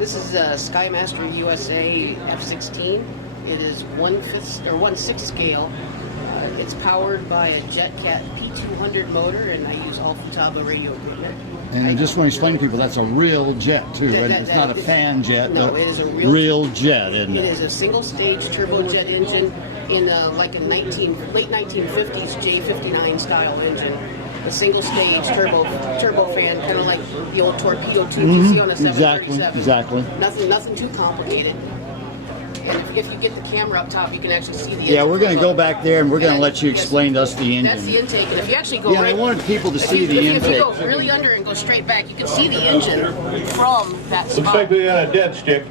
This is a Skymaster USA F-16. It is 1/5 or 1/6 scale. It's powered by a JetCat P200 motor, and I use Alpha radio equipment. And I just want to explain to people that's a real jet too. It's not a fan jet. No, it is a real jet, isn't it? It is a single-stage turbojet engine in like a late 1950s J59 style engine. A single-stage turbofan, kind of like the old torpedo tube you see on a 737. Exactly. Nothing too complicated. And if you get the camera up top, you can actually see the engine. Yeah, we're going to go back there and we're going to let you explain to us the engine. That's the intake. And if you actually go I wanted people to see the intake. If you go really under and go straight back, you can see the engine from that spot. Looks like we got a dead stick.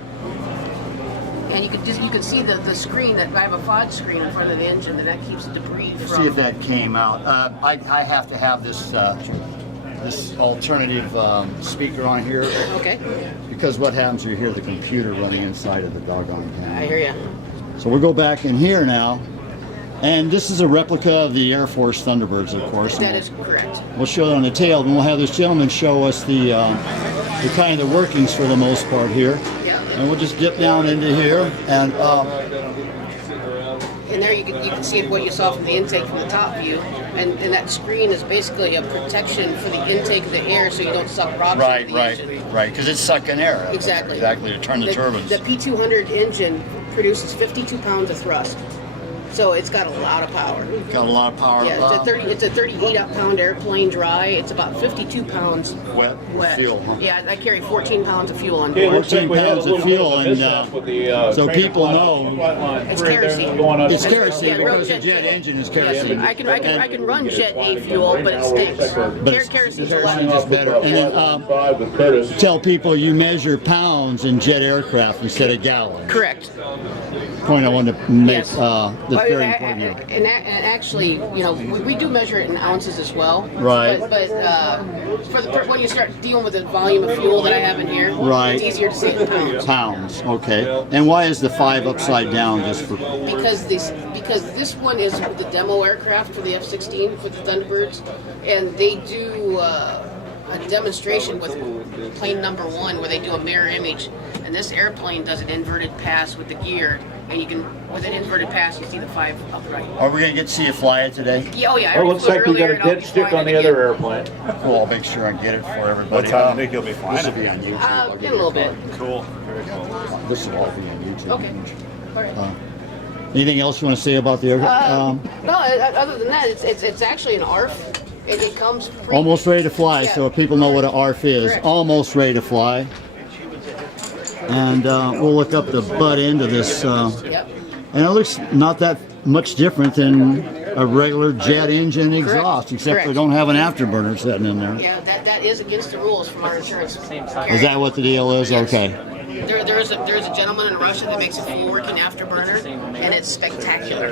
And you can see the screen that I have a FOD screen in front of the engine, and that keeps the debris from. See if that came out. I have to have this this alternative speaker on here. Okay. Because what happens, you hear the computer running inside of the doggone camera. I hear you. So we'll go back in here now. And this is a replica of the Air Force Thunderbirds, of course. That is correct. We'll show it on the tail, and we'll have this gentleman show us the kind of workings for the most part here. Yeah. And we'll just dip down into here, and there you can see what you saw from the intake from the top view, and that screen is basically a protection for the intake of the air, so you don't suck rocks out of the engine. Right, because it's sucking air. Exactly. To turn the turbines. The P200 engine produces 52 pounds of thrust. So it's got a lot of power. Got a lot of power. Yeah, it's a 30 pound airplane dry. It's about 52 pounds wet. Fuel. Huh? Yeah, I carry 14 pounds of fuel on board. 14 pounds of fuel, and so people know it's kerosene. It's kerosene because the jet engine is kerosene. Yes, I can run Jet A fuel, but it stinks. But Kerosene's just better. And then tell people you measure pounds in jet aircraft instead of gallons. Correct. Point I wanted to make. That's very important. And actually, we do measure it in ounces as well. Right. But when you start dealing with the volume of fuel that I have in here, it's easier to see it in pounds. Pounds. Okay. And why is the 5 upside down? Just for because this one is the demo aircraft for the F-16 for the Thunderbirds, and they do a demonstration with plane number 1 where they do a mirror image, and this airplane does an inverted pass with the gear, and you can, with an inverted pass, you see the 5 upright. Are we going to get to see you fly it today? Yeah, oh yeah. Well, it looks like we got a dead stick on the other airplane. Cool, I'll make sure I get it for everybody. What time do you think you'll be flying? This will be on YouTube. In a little bit. Cool. Very cool. This will all be on YouTube. Okay. All right. Anything else you want to say about the aircraft? No, other than that, it's actually an ARF. It comes almost ready to fly, yeah. So if people know what an ARF is. Correct. Almost ready to fly. And we'll look up the butt end of this. Yep. And it looks not that much different than a regular jet engine exhaust, except Correct. they don't have an afterburner sitting in there. Yeah, that is against the rules from our insurance. Is that what the deal is? Yes. Okay. There's a gentleman in Russia that makes a full working afterburner, and it's spectacular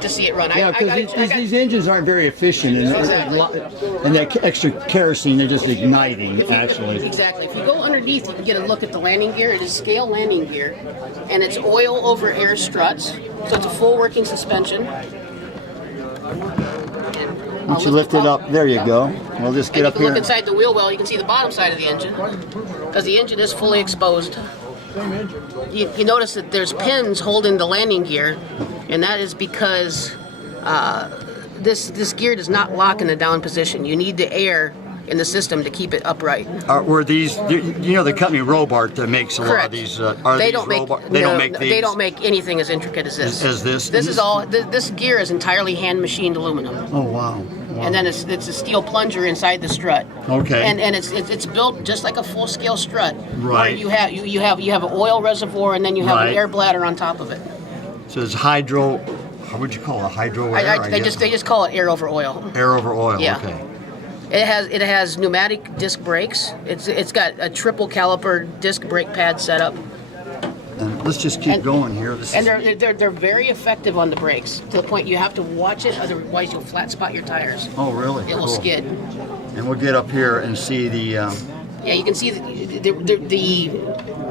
to see it run. Yeah, because these engines aren't very efficient, and, and that extra kerosene, they're just igniting, actually. Exactly. If you go underneath, you can get a look at the landing gear. It is scale landing gear, and it's oil over air struts, so it's a full working suspension. Once you lift it up, there you go. We'll just get up here. Look inside the wheel well, you can see the bottom side of the engine, because the engine is fully exposed. You notice that there's pins holding the landing gear, and that is because this gear does not lock in the down position. You need the air in the system to keep it upright. Were these, the company Robart that makes a lot of these, They don't make anything as intricate as this. This gear is entirely hand machined aluminum. Oh wow. And then it's a steel plunger inside the strut. Okay. And it's built just like a full scale strut. Right. Where you have an oil reservoir, and then you have an air bladder on top of it. So it's hydro. How would you call it? Hydro air? They just call it air over oil. Air over oil. Yeah. Okay. It has pneumatic disc brakes. It's got a triple caliper disc brake pad setup. And let's just keep going here. They're very effective on the brakes, to the point you have to watch it, otherwise you'll flat spot your tires. Oh really? It will skid. And we'll get up here and see the Yeah, you can see the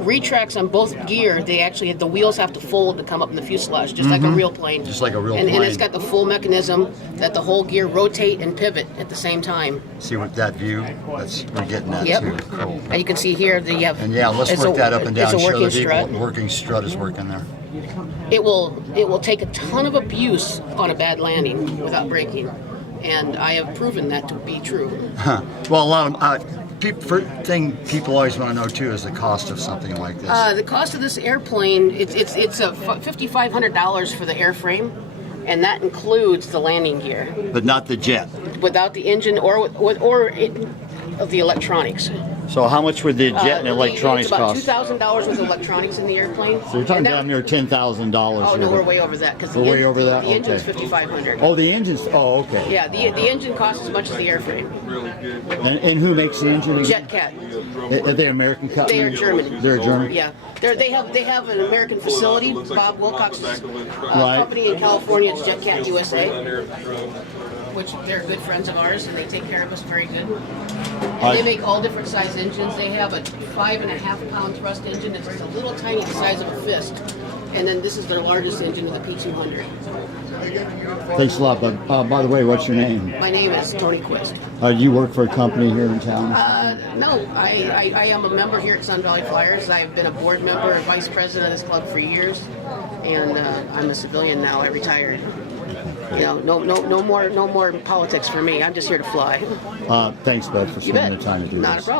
retracts on both gear. They actually the wheels have to fold to come up in the fuselage, just like a real plane. Just like a real and plane. And it's got the full mechanism that the whole gear rotate and pivot at the same time. See what that view? We're getting that Yep. too. Cool. And you can see here that you have. And yeah, let's it's work that up and down. It's a Show working the people strut. what the working strut is working there. It will take a ton of abuse on a bad landing without braking, and I have proven that to be true. Huh. Well, a lot of thing people always want to know too is the cost of something like this. The cost of this airplane, it's $5,500 for the airframe, and that includes the landing gear, But not the jet. without the engine of the electronics. So how much would the jet and electronics it's about cost? $2,000 worth of electronics in the airplane. So you're talking And that- damn near $10,000. Oh no, we're way over that because We're way over that? The engine's Okay. $5,500. Oh, the engine's. Oh, okay. Yeah, the engine costs as much as the airframe. And who makes the engine? Again? JetCat. Are they American company? They are German. They're German. Yeah, they have an American facility. Bob Wilcox's Right. company in California is JetCat USA, which they're good friends of ours, and they take care of us very good. And they make all different size engines. They have a 5.5-pound thrust engine that's just a little tiny, the size of a fist. And then this is their largest engine with a P200. Thanks a lot, bud. By the way, what's your name? My name is Tony Quist. Do you work for a company here in town? No, I am a member here at Sun Valley Flyers. I've been a board member and vice president of this club for years, and I'm a civilian now. I retired. You know, no more politics for me. I'm just here to fly. Thanks, bud, for You spending bet. the time to do Not this. a problem.